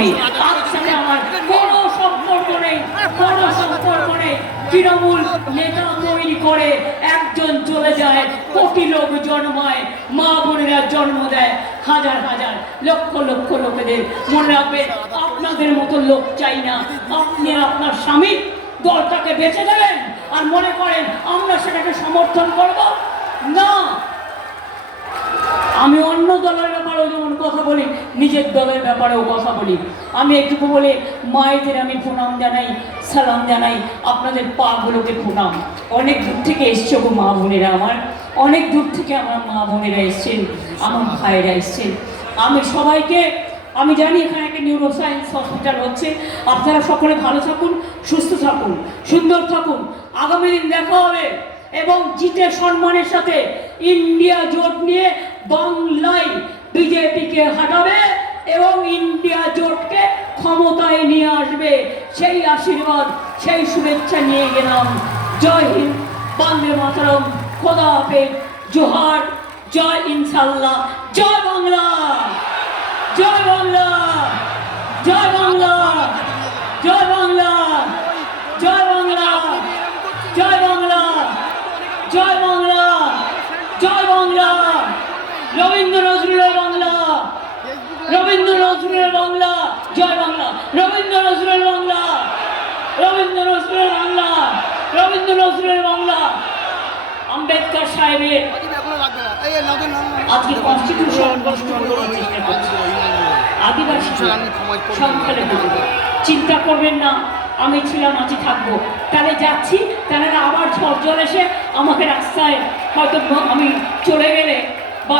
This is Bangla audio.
নেই তার সাথে আমার কোনো সম্পর্ক নেই, কোনো সম্পর্ক নেই। তৃণমূল নেতা তৈরি করে একজন চলে যায়, কোটি লোক জন্মায়, মা বোনেরা জন্ম দেয়, হাজার হাজার, লক্ষ লক্ষ লোকেদের মনে রাখবেন আপনাদের মতো লোক চাই না। আপনি আপনার স্বামী দলটাকে বেঁচে দেবেন আর মনে করেন আমরা সেটাকে সমর্থন করব? না। আমি অন্য দলের ব্যাপারেও যেমন কথা বলি, নিজের দলের ব্যাপারেও কথা বলি। আমি একটুকু বলে মায়েদের আমি প্রণাম জানাই, সালাম জানাই, আপনাদের পাগুলোকে প্রণাম। অনেক দূর থেকে এসছে গো মা বোনেরা আমার। অনেক দূর থেকে আমার মা বোনেরা এসছেন, আমার ভাইয়েরা এসছেন। আমি সবাইকে, আমি জানি এখানে একটা নিউরো সায়েন্স হসপিটাল হচ্ছে। আপনারা সকলে ভালো থাকুন, সুস্থ থাকুন, সুন্দর থাকুন। আগামী দিন দেখা হবে। এবং জিতে সম্মানের সাথে ইন্ডিয়া জোট নিয়ে বাংলায় বিজেপিকে হাঁটাবে এবং ইন্ডিয়া জোটকে ক্ষমতায় নিয়ে আসবে। সেই আশীর্বাদ, সেই শুভেচ্ছা নিয়ে গেলাম। জয় হিন্দ, বন্দে মাতরম, খোদা হাফেজ, জোহার, জয় ইনশাল্লাহ জয় বাংলা জয় বাংলা জয় বাংলা জয় বাংলা জয় বাংলা জয় বাংলা জয় বাংলা জয় বাংলা। রবীন্দ্র নজরুলের বাংলা রবীন্দ্র নজরুলের বাংলা জয় বাংলা রবীন্দ্র নজরুলের বাংলা রবীন্দ্র নজরুলের বাংলা রবীন্দ্র নজরুলের বাংলা আম্বেদকর সাহেবের আজকে কনস্টিটিউশন কনস্টিটিউশন করার চেষ্টা করছে। আদিবাসী সংখ্যালঘু চিন্তা করবেন না আমি ছিলাম আছি থাকব। তাহলে যাচ্ছি তাহলে আবার ঝড় জল এসে আমাকে রাস্তায় হয়তো আমি চলে গেলে বা